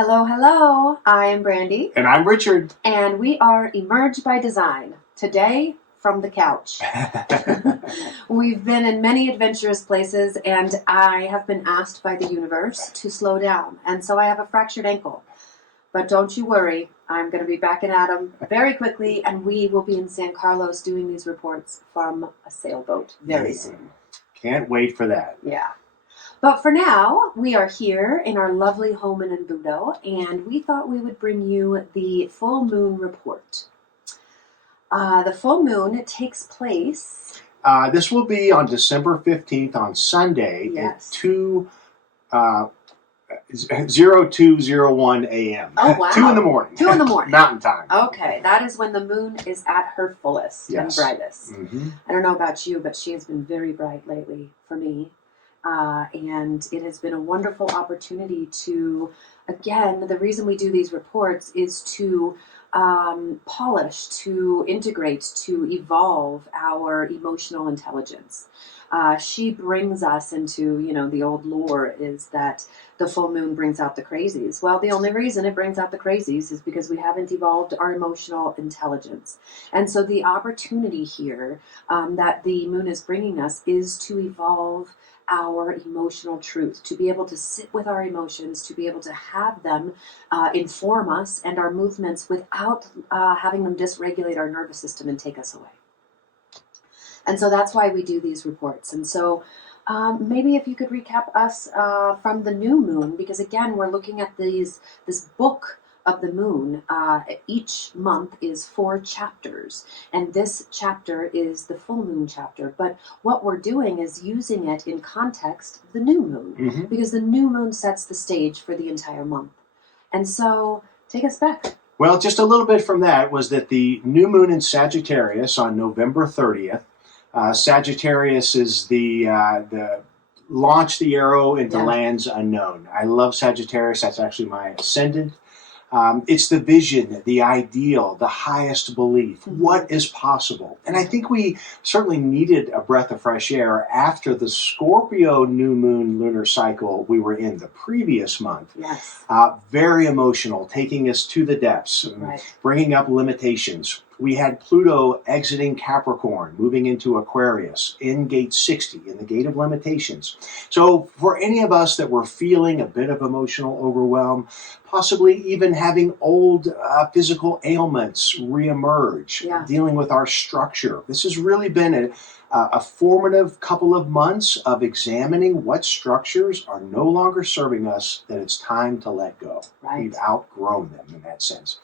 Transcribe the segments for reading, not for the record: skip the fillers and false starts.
Hello, hello. I am Brandy. And I'm Richard. And we are Emerge by Design. Today, from the couch. We've been in many adventurous places, and I have been asked by the universe to slow down. And so I have a fractured ankle. But don't you worry. I'm going to be back in Adam very quickly, and we will be in San Carlos doing these reports from a sailboat very soon. Can't wait for that. Yeah. But for now, we are here in our lovely home in Embudo, and we thought we would bring you the full moon report. The full moon takes place... this will be on December 15th on Sunday at 0201 a.m. Oh, wow. 2 in the morning. 2 in the morning. Mountain time. Okay, that is when the moon is at her fullest and brightest. Mm-hmm. I don't know about you, but she has been very bright lately for me. And it has been a wonderful opportunity to, again, the reason we do these reports is to polish, to integrate, to evolve our emotional intelligence. She brings us into, the old lore is that the full moon brings out the crazies. Well, the only reason it brings out the crazies is because we haven't evolved our emotional intelligence. And so the opportunity here that the moon is bringing us is to evolve our emotional truth, to be able to sit with our emotions, to be able to have them inform us and our movements without having them dysregulate our nervous system and take us away. And so that's why we do these reports. And so maybe if you could recap us from the new moon, because again, we're looking at this book of the moon. Each month is 4 chapters, and this chapter is the full moon chapter. But what we're doing is using it in context of the new moon, because the new moon sets the stage for the entire month. And so take us back. Well, just a little bit from that was that the new moon in Sagittarius on November 30th. Sagittarius is the launch the arrow into lands unknown. I love Sagittarius. That's actually my ascendant. It's the vision, the ideal, the highest belief, what is possible. And I think we certainly needed a breath of fresh air after the Scorpio new moon lunar cycle we were in the previous month. Yes. Very emotional, taking us to the depths, bringing up limitations. We had Pluto exiting Capricorn, moving into Aquarius in gate 60, in the gate of limitations. So for any of us that were feeling a bit of emotional overwhelm, possibly even having old physical ailments reemerge, dealing with our structure, this has really been a formative couple of months of examining what structures are no longer serving us, that it's time to let go. We've outgrown them in that sense.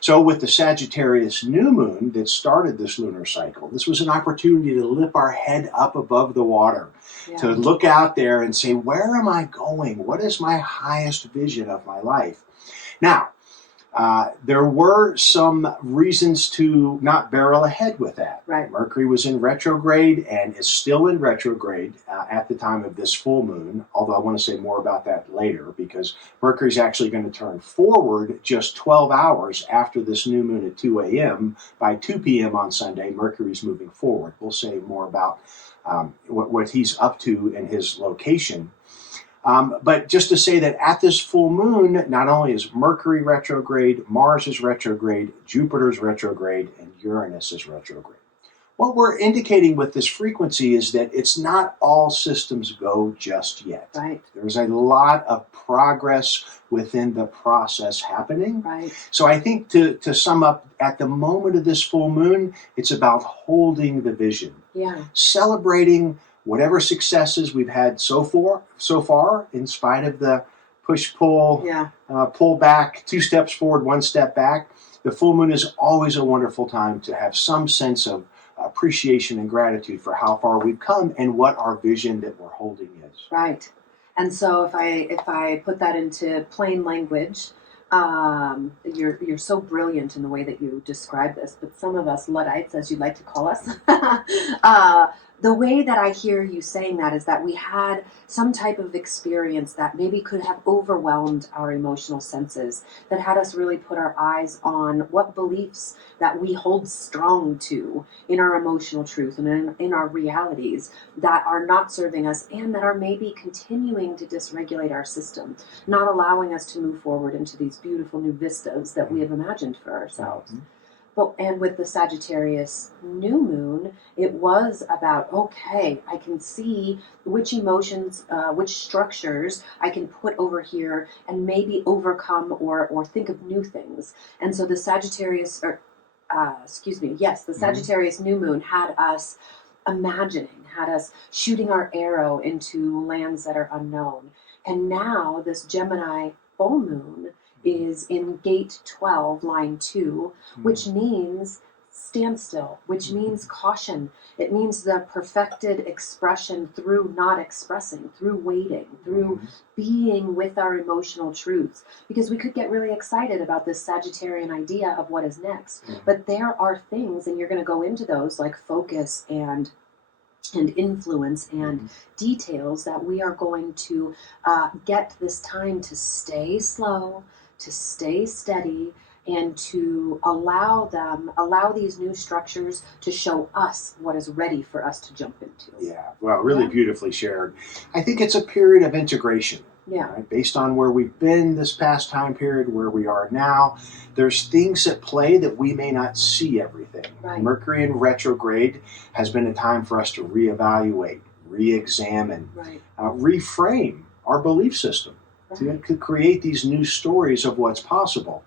So with the Sagittarius new moon that started this lunar cycle, this was an opportunity to lift our head up above the water, to look out there and say, where am I going? What is my highest vision of my life? Now, there were some reasons to not barrel ahead with that. Mercury was in retrograde and is still in retrograde at the time of this full moon, although I want to say more about that later, because Mercury's actually going to turn forward just 12 hours after this new moon at 2 a.m. By 2 p.m. on Sunday, Mercury's moving forward. We'll say more about what he's up to in his location. But just to say that at this full moon, not only is Mercury retrograde, Mars is retrograde, Jupiter's retrograde, and Uranus is retrograde. What we're indicating with this frequency is that it's not all systems go just yet. There's a lot of progress within the process happening. So I think to sum up, at the moment of this full moon, it's about holding the vision, celebrating whatever successes we've had so far, in spite of the push-pull, pull back, 2 steps forward, 1 step back. The full moon is always a wonderful time to have some sense of appreciation and gratitude for how far we've come and what our vision that we're holding is. And so if I put that into plain language, you're so brilliant in the way that you describe this, but some of us Luddites, as you like to call us, The way that I hear you saying that is that we had some type of experience that maybe could have overwhelmed our emotional senses, that had us really put our eyes on what beliefs that we hold strong to in our emotional truth and in our realities that are not serving us and that are maybe continuing to dysregulate our system, not allowing us to move forward into these beautiful new vistas that we have imagined for ourselves. But, and with the Sagittarius New Moon, it was about, okay, I can see which emotions, which structures I can put over here and maybe overcome or think of new things. And so the Sagittarius, the Sagittarius New Moon had us imagining, had us shooting our arrow into lands that are unknown. And now this Gemini Full Moon is in gate 12, line 2, which means standstill, which means caution. It means the perfected expression through not expressing, through waiting, through being with our emotional truths. Because we could get really excited about this Sagittarian idea of what is next. But there are things, and you're going to go into those, like focus and influence and details, that we are going to get this time to stay slow, to stay steady, and to allow these new structures to show us what is ready for us to jump into. Yeah, well, really beautifully shared. I think it's a period of integration. Yeah. Right? Based on where we've been this past time period, where we are now, there's things at play that we may not see everything. Right. Mercury in retrograde has been a time for us to reevaluate, re-examine, reframe our belief system, to create these new stories of what's possible.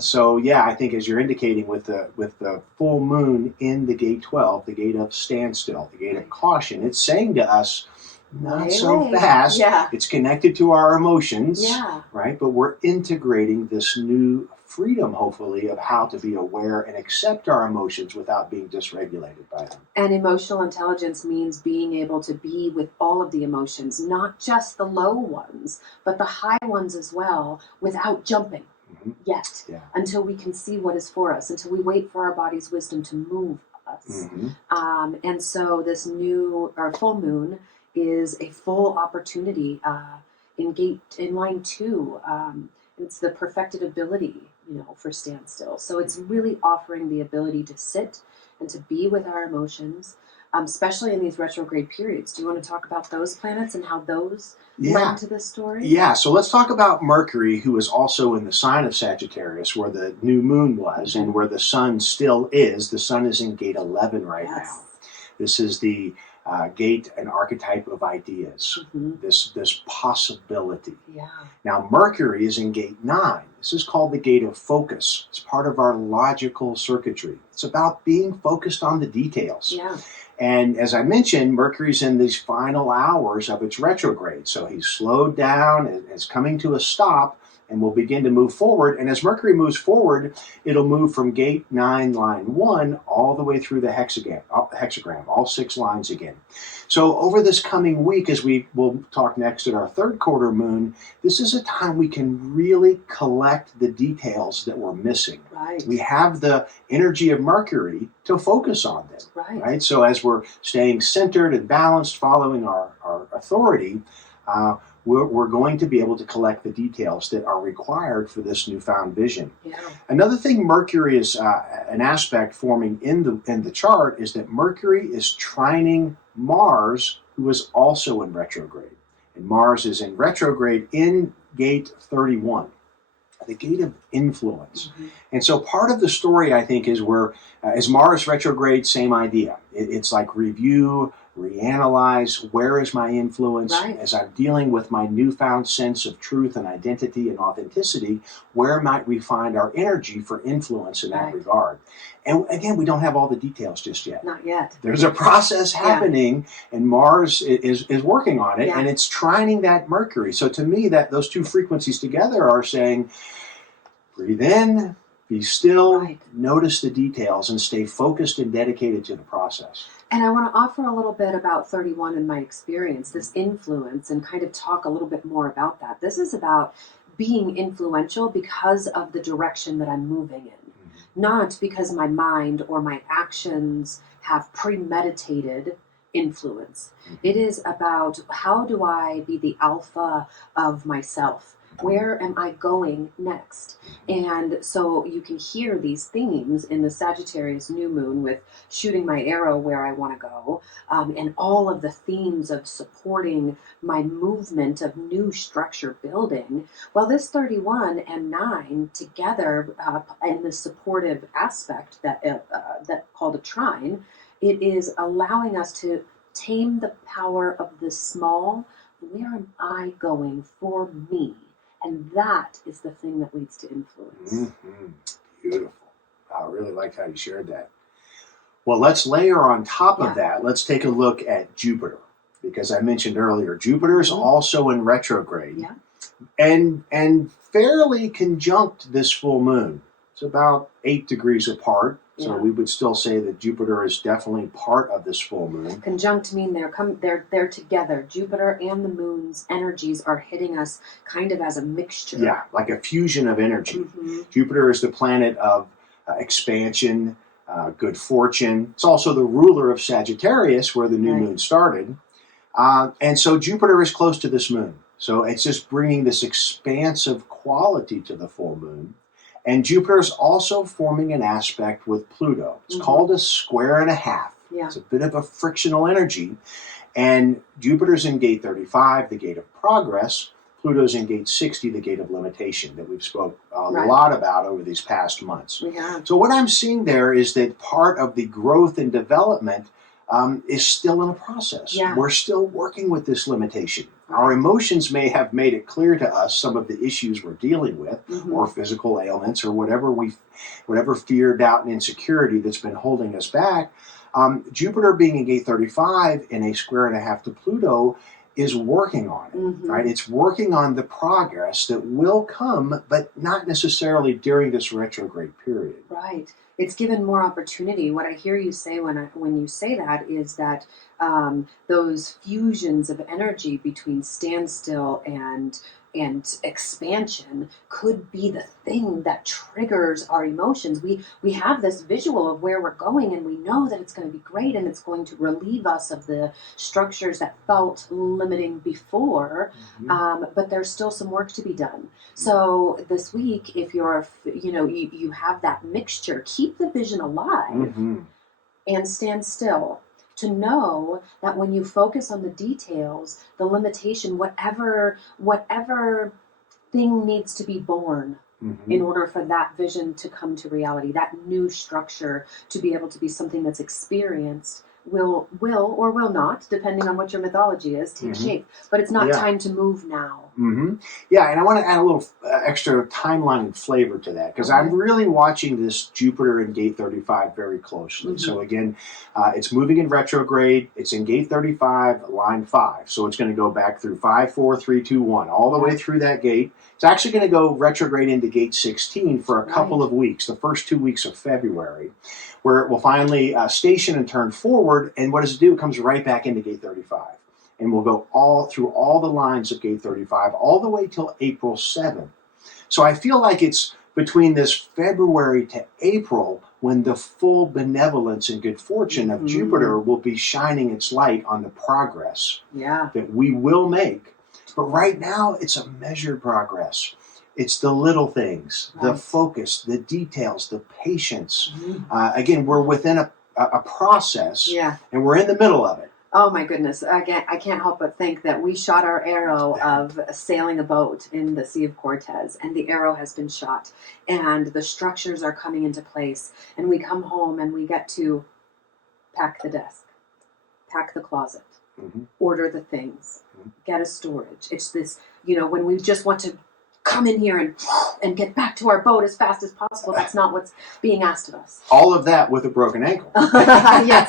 So I think as you're indicating with the full moon in the gate 12, the gate of standstill, the gate of caution, it's saying to us, not so fast. Yeah. It's connected to our emotions, Yeah. right? But we're integrating this new freedom, hopefully, of how to be aware and accept our emotions without being dysregulated by them. And emotional intelligence means being able to be with all of the emotions, not just the low ones, but the high ones as well, without jumping yet, until we can see what is for us, until we wait for our body's wisdom to move us. And so this new or full moon is a full opportunity in line 2. It's the perfected ability, for standstill. So it's really offering the ability to sit and to be with our emotions, especially in these retrograde periods. Do you want to talk about those planets and how those lend to this story? Yeah, so let's talk about Mercury, who is also in the sign of Sagittarius, where the new moon was and where the sun still is. The sun is in gate 11 right now. This is the gate and archetype of ideas, this possibility. Now, Mercury is in gate 9. This is called the gate of focus. It's part of our logical circuitry. It's about being focused on the details. And as I mentioned, Mercury's in these final hours of its retrograde. So he's slowed down and is coming to a stop, and will begin to move forward. And as Mercury moves forward, it'll move from gate 9, line 1, all the way through the hexagram, all 6 lines again. So over this coming week, as we will talk next at our third quarter moon, this is a time we can really collect the details that we're missing. We have the energy of Mercury to focus on them. Right? So as we're staying centered and balanced, following our authority, we're going to be able to collect the details that are required for this newfound vision. Another thing Mercury is an aspect forming in the chart is that Mercury is trining Mars, who is also in retrograde. And Mars is in retrograde in gate 31, the gate of influence. And so part of the story, I think, is as Mars retrograde, same idea. It's like review, reanalyze, where is my influence? As I'm dealing with my newfound sense of truth and identity and authenticity, where might we find our energy for influence in that regard? And again, we don't have all the details just yet. Not yet. There's a process happening, and Mars is working on it, and it's trining that Mercury. So to me, that those two frequencies together are saying, breathe in, be still, notice the details, and stay focused and dedicated to the process. And I want to offer a little bit about 31 in my experience, this influence, and kind of talk a little bit more about that. This is about being influential because of the direction that I'm moving in, not because my mind or my actions have premeditated influence. It is about how do I be the alpha of myself? Where am I going next? And so you can hear these themes in the Sagittarius New Moon with shooting my arrow where I want to go, and all of the themes of supporting my movement of new structure building. Well, this 31 and 9 together in the supportive aspect that called a trine, it is allowing us to tame the power of the small. Where am I going for me? And that is the thing that leads to influence. Beautiful. I really like how you shared that. Well, let's layer on top of that. Let's take a look at Jupiter, because I mentioned earlier, Jupiter is also in retrograde, and fairly conjunct this full moon. It's about 8 degrees apart. So we would still say that Jupiter is definitely part of this full moon. Conjunct mean they're together. Jupiter and the moon's energies are hitting us kind of as a mixture. Yeah, like a fusion of energy. Jupiter is the planet of expansion, good fortune. It's also the ruler of Sagittarius, where the new moon started. And so Jupiter is close to this moon. So it's just bringing this expansive quality to the full moon. And Jupiter is also forming an aspect with Pluto. It's called a square and a half. It's a bit of a frictional energy. And Jupiter's in gate 35, the gate of progress. Pluto's in gate 60, the gate of limitation, that we've spoke a lot about over these past months. So what I'm seeing there is that part of the growth and development is still in a process. We're still working with this limitation. Our emotions may have made it clear to us some of the issues we're dealing with, or physical ailments, or whatever fear, doubt, and insecurity that's been holding us back. Jupiter being in gate 35 in a square and a half to Pluto is working on it, right? It's working on the progress that will come, but not necessarily during this retrograde period. Right. It's given more opportunity. What I hear you say when you say that is that those fusions of energy between standstill and expansion could be the thing that triggers our emotions. We have this visual of where we're going, and we know that it's going to be great, and it's going to relieve us of the structures that felt limiting before. But there's still some work to be done. So this week, if you're, you have that mixture, keep the vision alive and stand still. To know that when you focus on the details, the limitation, whatever thing needs to be born in order for that vision to come to reality, that new structure to be able to be something that's experienced, will or will not, depending on what your mythology is, take shape. But it's not time to move now. Yeah, and I want to add a little extra timeline and flavor to that, because I'm really watching this Jupiter in gate 35 very closely. So again, it's moving in retrograde. It's in gate 35, line 5. So it's going to go back through 5, 4, 3, 2, 1, all the way through that gate. It's actually going to go retrograde into gate 16 for a couple of weeks, the first 2 weeks of February, where it will finally station and turn forward. And what does it do? It comes right back into gate 35. And we'll go all through all the lines of gate 35, all the way till April 7th. So I feel like it's between this February to April when the full benevolence and good fortune of Jupiter will be shining its light on the progress that we will make. But right now, it's a measured progress. It's the little things, the focus, the details, the patience. Again, we're within a process, and we're in the middle of it. Oh my goodness. Again, I can't help but think that we shot our arrow of sailing a boat in the Sea of Cortez, and the arrow has been shot, and the structures are coming into place, and we come home and we get to pack the desk, pack the closet, order the things, get a storage. It's this, when we just want to come in here and get back to our boat as fast as possible. That's not what's being asked of us. All of that with a broken ankle. Yes.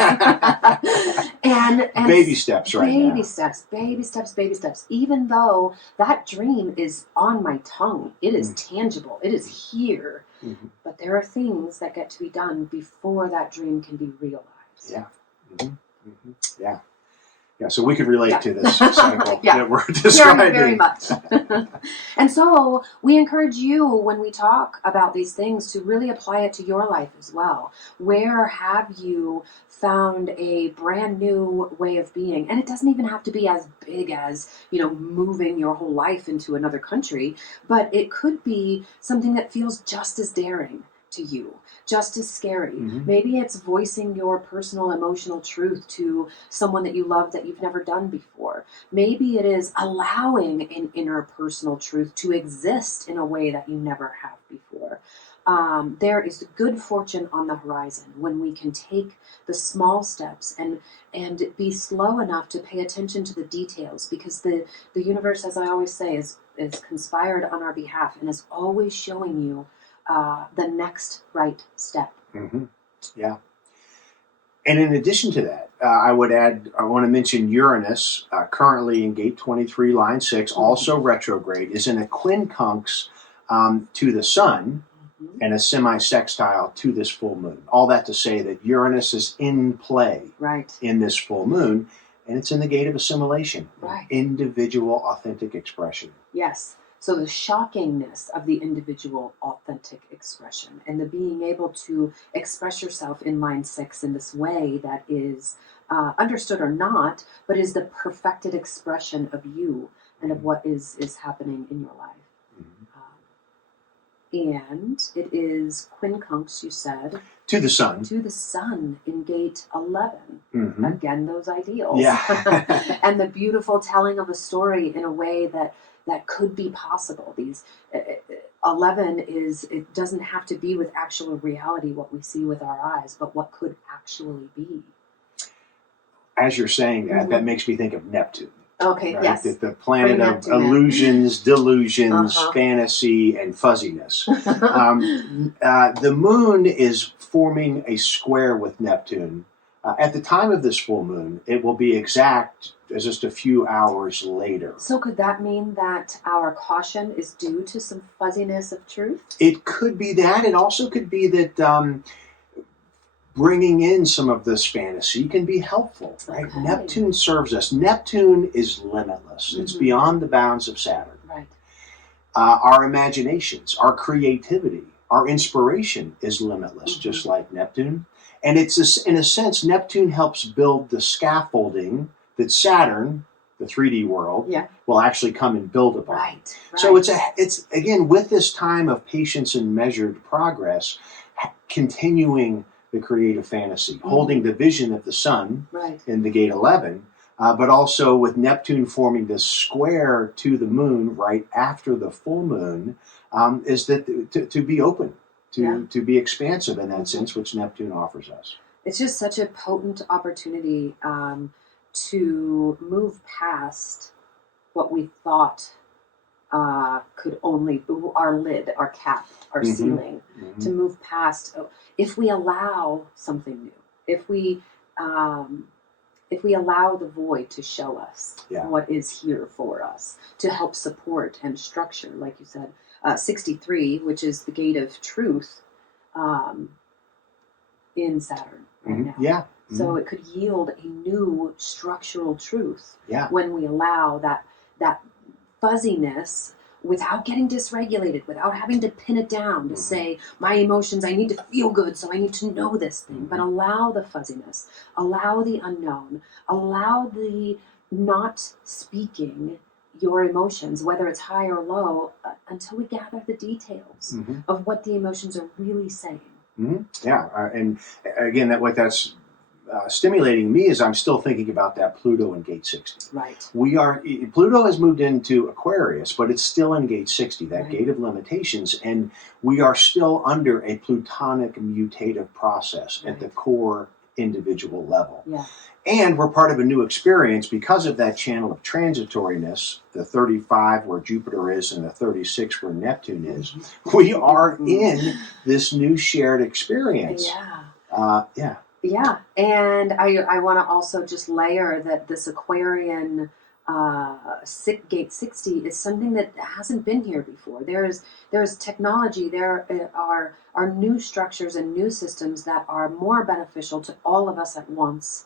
and baby steps right now. Baby steps. Even though that dream is on my tongue, it is tangible, it is here. But there are things that get to be done before that dream can be realized. Yeah. Yeah, so we could relate to this cycle Yeah. that we're describing. Very much. And so we encourage you, when we talk about these things, to really apply it to your life as well. Where have you found a brand new way of being? And it doesn't even have to be as big as, moving your whole life into another country, but it could be something that feels just as daring to you, just as scary. Maybe it's voicing your personal emotional truth to someone that you love that you've never done before. Maybe it is allowing an inner personal truth to exist in a way that you never have before. There is good fortune on the horizon when we can take the small steps and be slow enough to pay attention to the details, because the universe, as I always say, is conspired on our behalf and is always showing you the next right step. Yeah. And in addition to that, I want to mention Uranus, currently in gate 23, line 6, also retrograde, is in a quincunx to the sun and a semi-sextile to this full moon. All that to say that Uranus is in play in this full moon, and it's in the gate of assimilation, individual authentic expression. Yes. So the shockingness of the individual authentic expression and the being able to express yourself in line 6 in this way that is understood or not, but is the perfected expression of you and of what is happening in your life. And it is quincunx, you said. To the sun. To the sun in gate 11. Again, those ideals. Yeah. And the beautiful telling of a story in a way that could be possible. These 11 it doesn't have to be with actual reality, what we see with our eyes, but what could actually be. As you're saying that, that makes me think of Neptune. Okay, right? yes. The planet of illusions, delusions, fantasy, and fuzziness. The moon is forming a square with Neptune. At the time of this full moon, it will be exact as just a few hours later. So could that mean that our caution is due to some fuzziness of truth? It could be that. It also could be that bringing in some of this fantasy can be helpful, right? Okay. Neptune serves us. Neptune is limitless. It's beyond the bounds of Saturn. Right. Our imaginations, our creativity, our inspiration is limitless, just like Neptune. And it's, in a sense, Neptune helps build the scaffolding that Saturn, the 3D world, will actually come and build upon. Right. So it's again, with this time of patience and measured progress, continuing the creative fantasy, holding the vision of the sun in the gate 11, but also with Neptune forming this square to the moon right after the full moon, is that to be open, to be expansive in that sense, which Neptune offers us. It's just such a potent opportunity to move past what we thought could only our lid, our cap, our ceiling, to move past. If we allow something new, if we allow the void to show us what is here for us, to help support and structure, like you said, 63, which is the gate of truth, in Saturn right now. Yeah. So it could yield a new structural truth when we allow that fuzziness without getting dysregulated, without having to pin it down to say, my emotions, I need to feel good, so I need to know this thing. But allow the fuzziness, allow the unknown, allow the not speaking your emotions, whether it's high or low, until we gather the details of what the emotions are really saying. And again, that's stimulating me is I'm still thinking about that Pluto in gate 60. Right. Pluto has moved into Aquarius, but it's still in gate 60, that gate of limitations, and we are still under a Plutonic mutative process at the core individual level. Yeah. And we're part of a new experience because of that channel of transitoriness, the 35 where Jupiter is and the 36 where Neptune is. We are in this new shared experience. Yeah, and I want to also just layer that this Aquarian gate 60 is something that hasn't been here before. There's technology, there are new structures and new systems that are more beneficial to all of us at once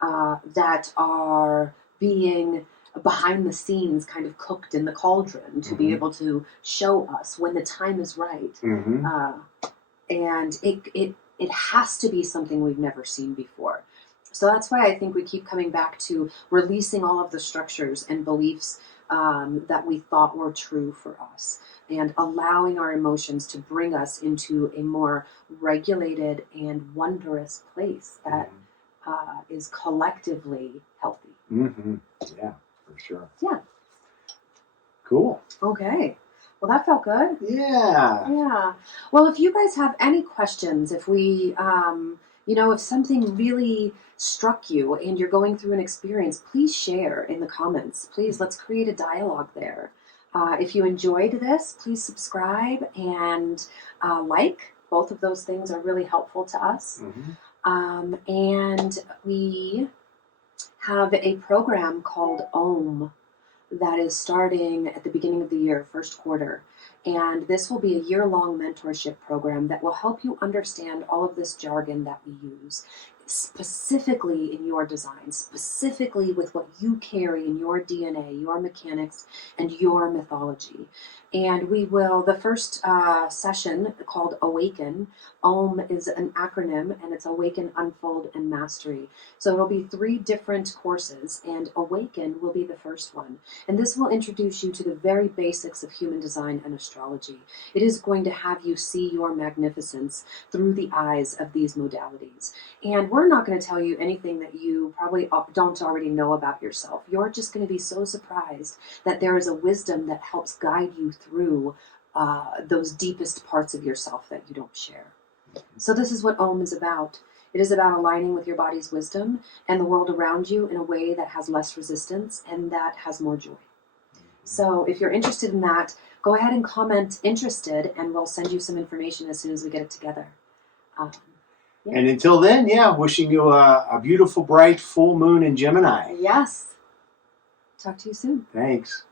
that are being behind the scenes kind of cooked in the cauldron to be able to show us when the time is right. And it has to be something we've never seen before. So that's why I think we keep coming back to releasing all of the structures and beliefs that we thought were true for us, and allowing our emotions to bring us into a more regulated and wondrous place that is collectively healthy. Yeah, for sure. Yeah. Cool. Okay. Well, that felt good. Yeah. Yeah. Well, if you guys have any questions, if we, if something really struck you and you're going through an experience, please share in the comments. Please, let's create a dialogue there. If you enjoyed this, please subscribe and like. Both of those things are really helpful to us. And we have a program called OM that is starting at the beginning of the year, first quarter. And this will be a year-long mentorship program that will help you understand all of this jargon that we use, specifically in your design, specifically with what you carry in your DNA, your mechanics, and your mythology. And we will, the first session called Awaken, OM is an acronym, and it's Awaken, Unfold, and Mastery. So it'll be 3 different courses, and Awaken will be the first one. And this will introduce you to the very basics of human design and astrology. It is going to have you see your magnificence through the eyes of these modalities. And we're not going to tell you anything that you probably don't already know about yourself. You're just going to be so surprised that there is a wisdom that helps guide you through those deepest parts of yourself that you don't share. So this is what OM is about. It is about aligning with your body's wisdom and the world around you in a way that has less resistance and that has more joy. So if you're interested in that, go ahead and comment interested, and we'll send you some information as soon as we get it together. Yeah. And until then, wishing you a beautiful, bright full moon in Gemini. Yes. Talk to you soon. Thanks.